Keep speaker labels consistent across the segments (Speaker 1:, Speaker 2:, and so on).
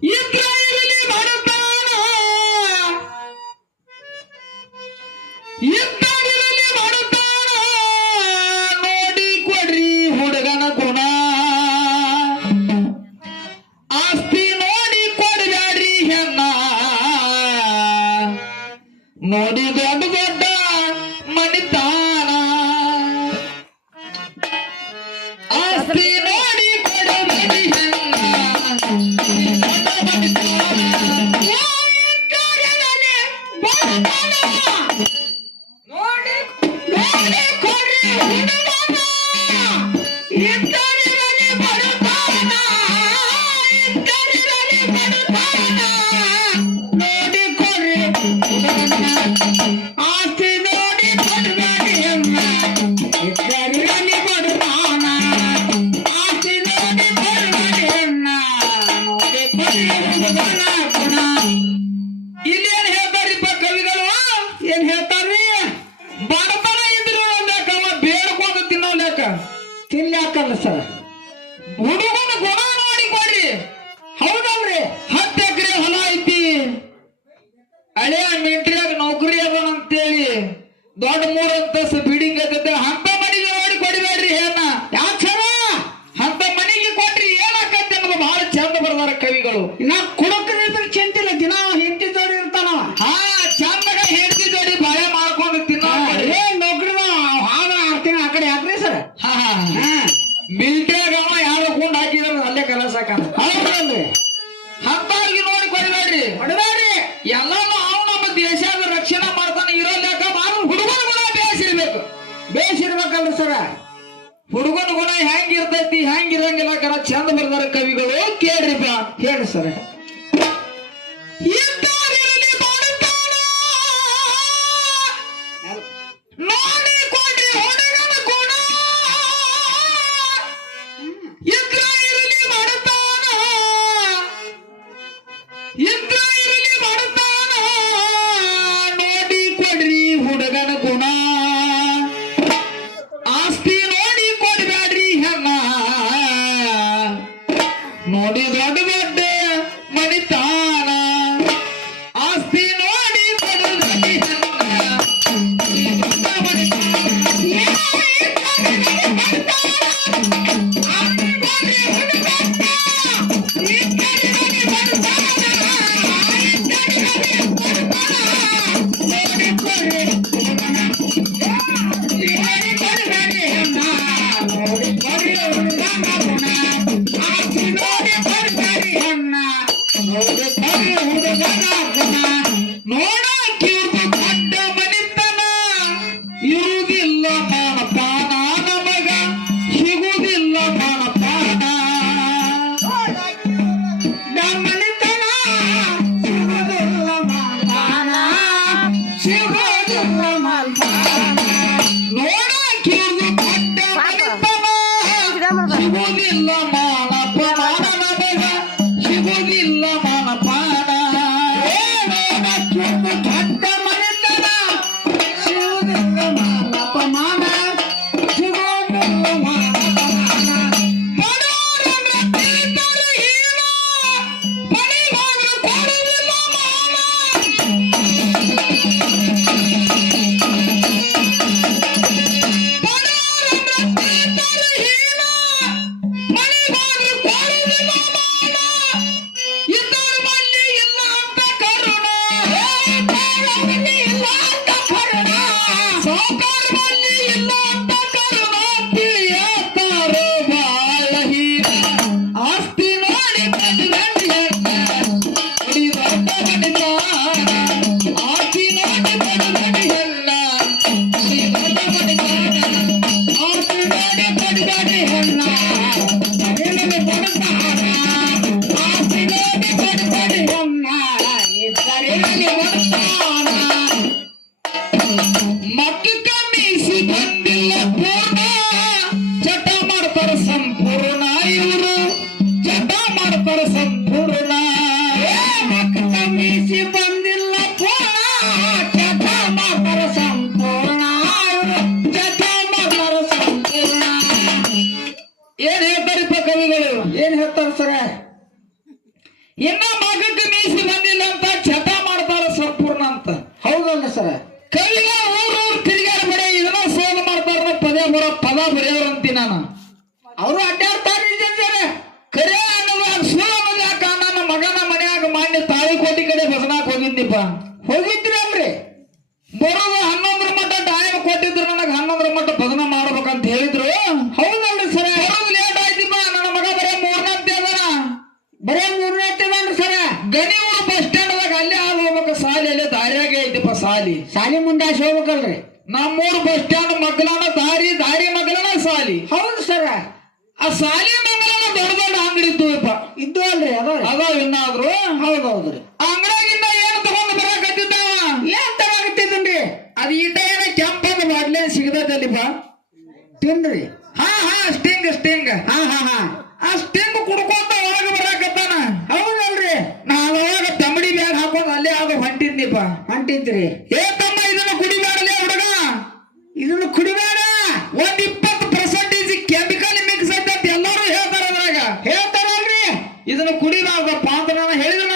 Speaker 1: You ದೊಡ್ಡ ಮೂರ್ ಅಂತಸ್ತು ಬಿಲ್ಡಿಂಗ್
Speaker 2: ಆಗತ್ತೆ. ಸರ್. বিল্লমা ಸ್ಟ್ಯಾಂಡ್ದಾಗ ಅಲ್ಲೇ ಹಾಲು ಹೋಗ್ಬೇಕು. ಸಾಲಿ ಅಲ್ಲೇ ದಾರಿಯಾಗೆ ಐತಿಪ್ಪ ಸಾಲಿ.
Speaker 1: ಶಾಲೆ ಮುಂದೆ ಆಸೆ ಹೋಗ್ಬೇಕಲ್ರಿ?
Speaker 2: ನಮ್ಮೂರು ಬಸ್ ಸ್ಟ್ಯಾಂಡ್ ಮಗ್ಲನ ದಾರಿ ದಾರಿ ಮಗ್ಲನ ಸಾಲಿ.
Speaker 1: ಹೌದು ಸರ.
Speaker 2: ಆ ಸಾಲಿ ಮಗ್ಲನ ದೊಡ್ಡ ದೊಡ್ಡ ಅಂಗಡಿ ಇದ್ದು ಇಪ್ಪ
Speaker 1: ಇದ್ದು ಅಲ್ರಿ ಅದ?
Speaker 2: ಅದಾವ ಇನ್ನಾದ್ರು?
Speaker 1: ಹೌದು
Speaker 2: ಅಂಗಡಿಯಿಂದ ಏನು ತಗೊಂಡು ತಗೊಂಡ್ ಬರಾಕತ್ತಿದ್ದ?
Speaker 1: ಏನ್ ತಗೊಂಡ್ರಿ
Speaker 2: ಅದು ಇದ್ದ ಏನ ಕೆಂಪನ ಮಾಡ್ಲೇನ್ ಸಿಗದಲ್ಲಿಪ್ಪ
Speaker 1: ತಿನ್ರಿ?
Speaker 2: ಹಾ ಹಾ ಸ್ಟಿಂಗ್ ಸ್ಟಿಂಗ್
Speaker 1: ಹಾ ಹಾ ಹಾ.
Speaker 2: ಆ ಸ್ಟಿಂಗ್ ಕುಡ್ಕೊಂತ ಒಳಗೆ ಬರಾಕತ್ತಾನ.
Speaker 1: ಹೌದಲ್ರಿ.
Speaker 2: ನಾನು ಒಳಗ ಅದು ಹೊಂಟಿದ್ನಿಪ್ಪ
Speaker 1: ಹೊಂಟಿದ್ರಿ.
Speaker 2: ಏ ತಮ್ಮ ಇದನ್ನು ಕುಡಿ ಹುಡುಗ.
Speaker 1: ಇದನ್ನು ಕುಡಿ ಮಾಡ
Speaker 2: ಒಂದ್ ಇಪ್ಪತ್ತು ಪರ್ಸೆಂಟೇಜ್ ಕೆಮಿಕಲ್ ಮಿಕ್ಸ್ ಅಂತ ಎಲ್ಲರೂ ಹೇಳ್ತಾರ ಅದ್ರಾಗ.
Speaker 1: ಹೇಳ್ತಾರಲ್ರಿ.
Speaker 2: ಇದನ್ನು ಕುಡಿಬಾರ್ದಪ್ಪ ಅಂತ ನಾನು ಹೇಳಿದ್ರು.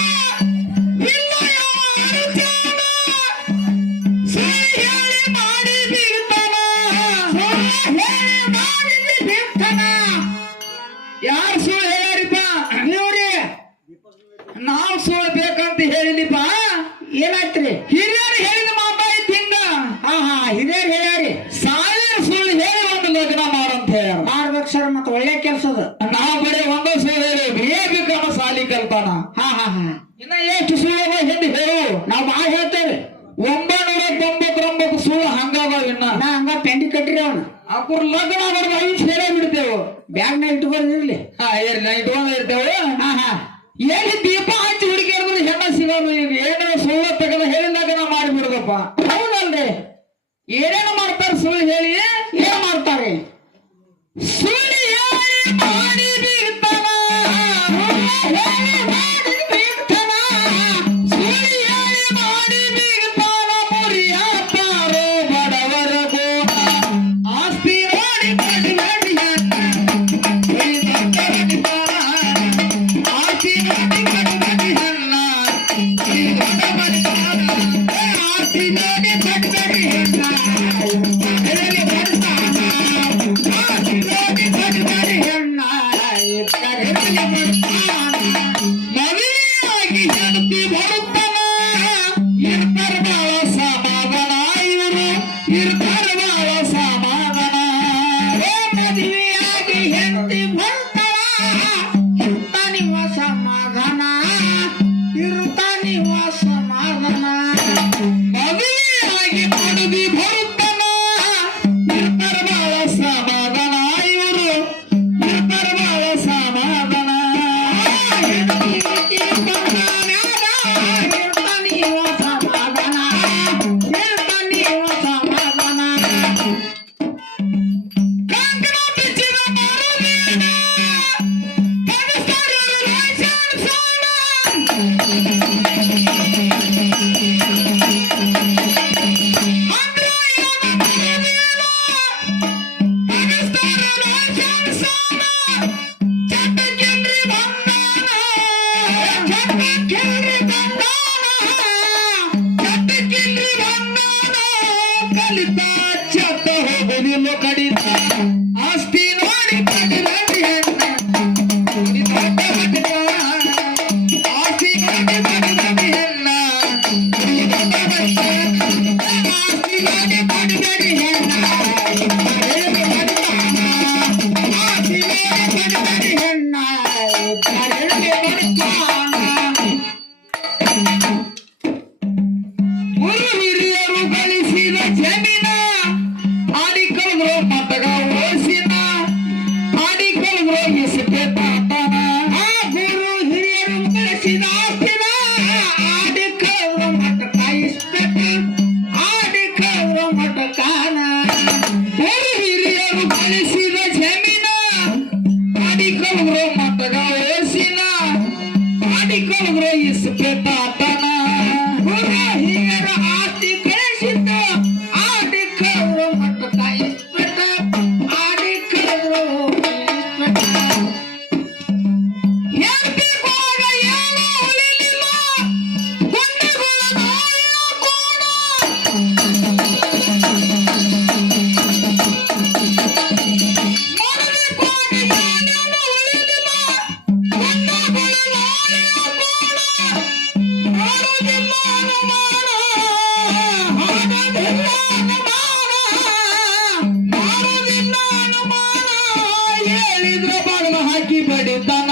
Speaker 2: Yeah. ಇಟ್ಕೊಂಡ ಇರ್ತೇವೆ? ಎಲ್ಲಿ ದೀಪ ಹಚ್ಚಿ ಹುಡುಗಿ ಅಂದ್ರೆ ಹೆಣ್ಣ ಸಿಗೋದು ಈಗ ಏನೋ ಸುಳ್ಳು ತಗದ ಹೇಳಿದಾಗ ನಾ ಮಾಡಿಬಿಡುದಪ್ಪ?
Speaker 1: ಹೌದಲ್ರಿ.
Speaker 2: ಏನೇನು ಮಾಡ್ತಾರ ಸುಳ್ಳು ಹೇಳಿ?
Speaker 1: ಏನ್ ಮಾಡ್ತಾರೆ?
Speaker 2: ಸುಳ್ಳು They go to the way ಬಡಿತನ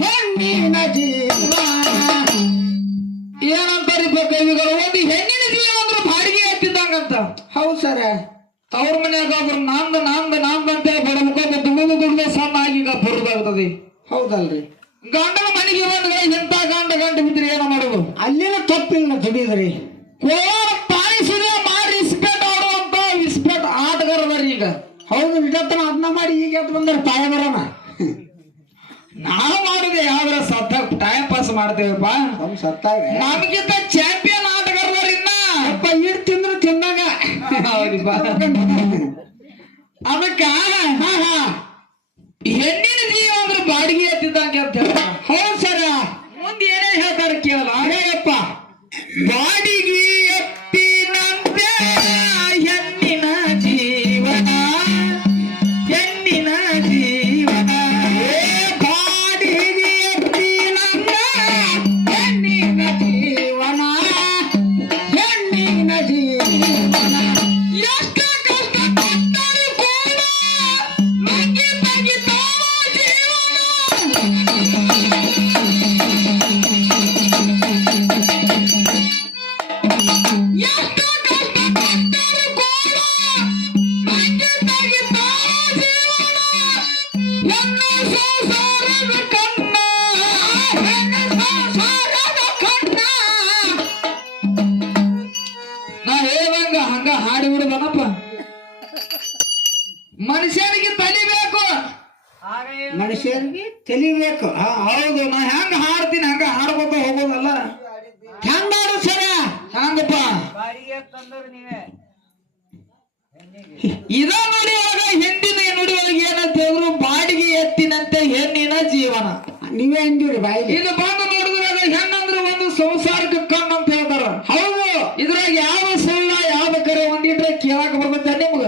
Speaker 2: ಹೆಣ್ಣಿನ ಜೀವನ ಕವಿಗಳು ಒಂದು ಹೆಣ್ಣಿನ ಬಾಡಿಗೆ ಹಾಕ್ತಿದ್ದಂಗಂತ
Speaker 1: ಹೌದು ಸರ್
Speaker 2: ಅವ್ರ ಮನ್ಯಾಗ ಒಬ್ರು ನಂದ ನಂದ ಅಂತ ಬಡ ಮುಖದ ದುಡಿದು ದುಡಿದು ಸಣ್ಣ ಆಗಿ ಬರುದಾಗ್ತದೆ
Speaker 1: ಹೌದಲ್ರಿ
Speaker 2: ಗಂಡನ ಮನೆಗೆ ಬಂದ್ರೆ ಎಂತ ಗಂಡ ಗಂಡ ಬಿದ್ರಿ ಏನೋ ಮಾಡೋದು
Speaker 1: ಅಲ್ಲಿನ ತಪ್ಪಿಲ್ಲ ದುಡಿದ್ರಿ
Speaker 2: ಕೋಣ ಪಾಯಿಸಿದ ಮಾಡಿ ಇಸ್ಪೇಟ್ ಆಡುವಂತ ಇಸ್ಪೇಟ್ ಆಟಗಾರದಾರಿ ಈಗ
Speaker 1: ಹೌದು ವಿಗತನ ಅದನ್ನ ಮಾಡಿ ಈಗ ಎದ್ದು ಬಂದ್ರೆ ಪಾಯ ಬರೋಣ
Speaker 2: ಆದ್ರ ಸತ್ತ ಟೈಮ್ ಪಾಸ್ ಮಾಡ್ತೇವಪ್ಪ?
Speaker 1: ಸತ್ತಾಗ.
Speaker 2: ನಮ್ಗಿಂತ ಚಾಂಪಿಯನ್ ಆಟಗಾರದವ್ರು ಇನ್ನ.
Speaker 1: ಅಪ್ಪ ಇಡ್ ತಿಂದ್ರು ತಿಂದಾಗ
Speaker 2: ಹೌದಪ್ಪ. ಅದಕ್ಕ
Speaker 1: ಹಾ ಹಾ.
Speaker 2: ಹೆಣ್ಣಿನ ಜೀವ ಅಂದ್ರೆ ಬಾಡಿಗೆ ಇದ ನುಡಿಯೊಳಗ ಹಿಂದಿನ ನುಡಿಯೊಳಗೆ ಏನಂತ ಹೇಳಿದ್ರು ಬಾಡಿಗೆ ಎತ್ತಿನಂತೆ ಹೆಣ್ಣಿನ ಜೀವನ.
Speaker 1: ನೀವೇ ಹೆಂಗಿರಿ ಬಾಯಿ
Speaker 2: ಇದು ಬಂದು ನೋಡಿದ್ರಾಗ ಹೆಣ್ಣಂದ್ರ ಒಂದು ಸಂಸಾರಕ್ಕೆ ಕಣ್ಣು ಅಂತ ಹೇಳ್ತಾರ. ಹೌದು. ಇದ್ರಾಗ ಯಾವ ಸುಳ್ಳ ಯಾವ ಕರೆ ಹೊಂದಿದ್ರೆ ಕೇಳಕ್ ಬರ್ತೈತೆ ನಿಮ್ಗ?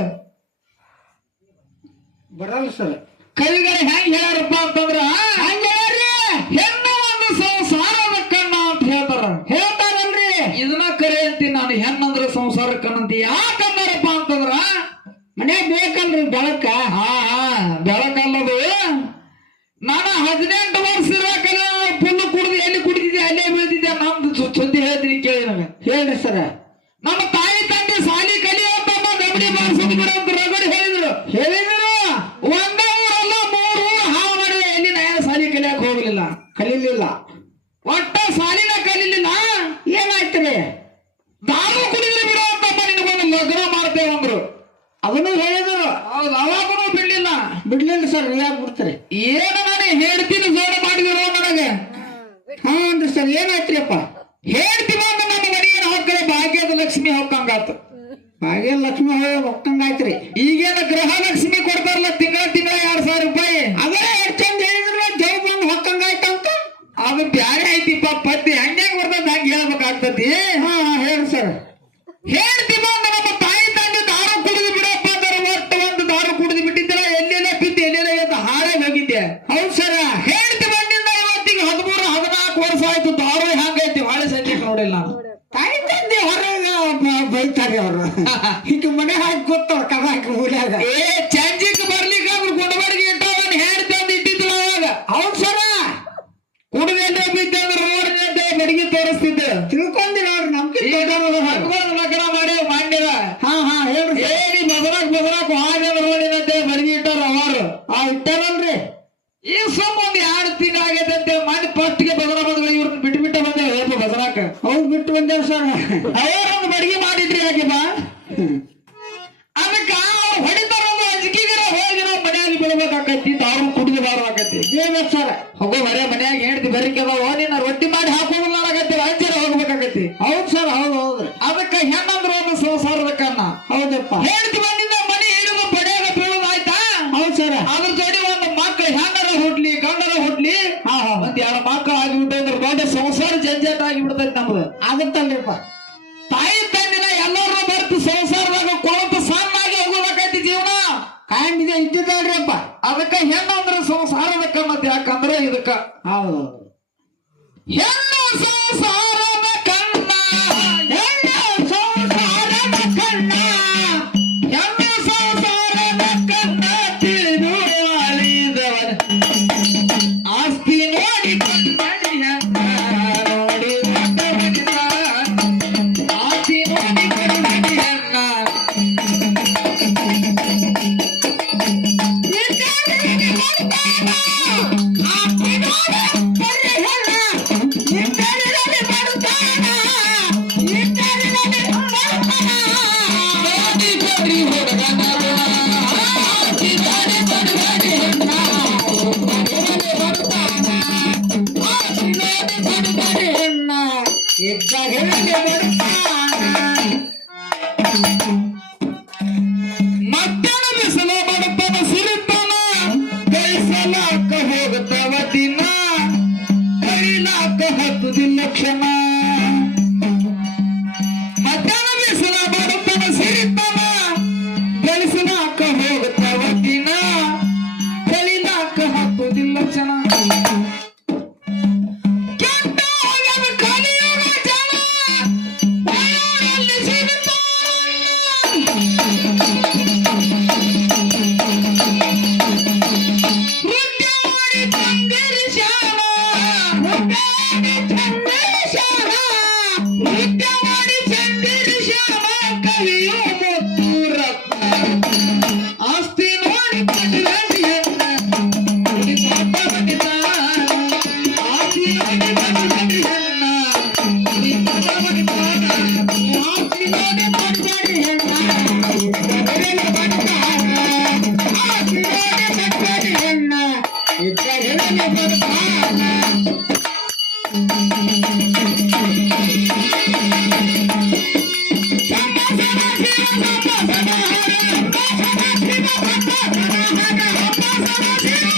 Speaker 1: ಬರಲ್ಲ ಸರ್.
Speaker 2: ಕೈಗಾರ
Speaker 1: ಕಲೀಲಿಲ್ಲ.
Speaker 2: ಒಟ್ಟ ಸಾಲಿನ ಕಲೀಲಿಲ್ಲ?
Speaker 1: ಏನಾಯ್ತದೆ?
Speaker 2: ನಾನು ಕುಡಿಲಿ ಬಿಡೋ ಅಂತಪ್ಪ ನಿನಗೊಂದು ಲಗ್ನ ಮಾಡ್ತೇವೆ ಅಂದ್ರು.
Speaker 1: ಅದನ್ನು ಹೇಳಿದ್ರು.
Speaker 2: ಅವಾಗೂ ಬಿಡ್ಲಿಲ್ಲ.
Speaker 1: ಬಿಡ್ಲಿಲ್ಲ ಸರ್ ಯಾಕೆ ಬಿಡ್ತಾರೆ.
Speaker 2: ಏನು ನಾನು ಹೇಳ್ತೀನಿ ಜೋಡ ಮಾಡಿದಿರೋ ನನಗೆ?
Speaker 1: ಹಾ ಅಂದ್ರೆ ಸರ್ ಏನಾಯ್ತ್ರಿಯಪ್ಪ
Speaker 2: ಹೇಳ್ತೀವಿ ಅಂದ್ರೆ ನಮ್ಮ ಮನೆಯನ್ನು ಹೋಗ್ರೆ ಭಾಗ್ಯದ ಲಕ್ಷ್ಮಿ ಹೋಗಂಗಾತು
Speaker 1: ಭಾಗ್ಯದ ಲಕ್ಷ್ಮಿ ಹೋಗ ಹೋಗಂಗಾಯ್ತ್ರಿ
Speaker 2: ಈಗೇನ ಗೃಹ ಲಕ್ಷ್ಮಿ ಕೊಡ್ತಾರಲ್ಲ ತಿಂಗಳ ತಿಂಗಳ ಎರಡ್ ಸಾವಿರ ರೂಪಾಯಿ?
Speaker 1: ಅದೇ ಎಷ್ಟು ಚಂದ ಹೇಳಿದ್ರು.
Speaker 2: ಅದು ಬ್ಯಾರೆ ಐತಿಪ್ಪ ಪದ್ಯ ಹಂಗ್ಯಾಗ ಬರ್ತದ ಹಂಗ ಹೇಳ್ಬೇಕಾಗ್ತತಿ.
Speaker 1: ಹಾ ಹಾ ಹೇಳಿ ಸರ್.
Speaker 2: ಹೇಳ್ತಿಪ್ಪ எத்தகைய
Speaker 1: Good job.
Speaker 2: ಆ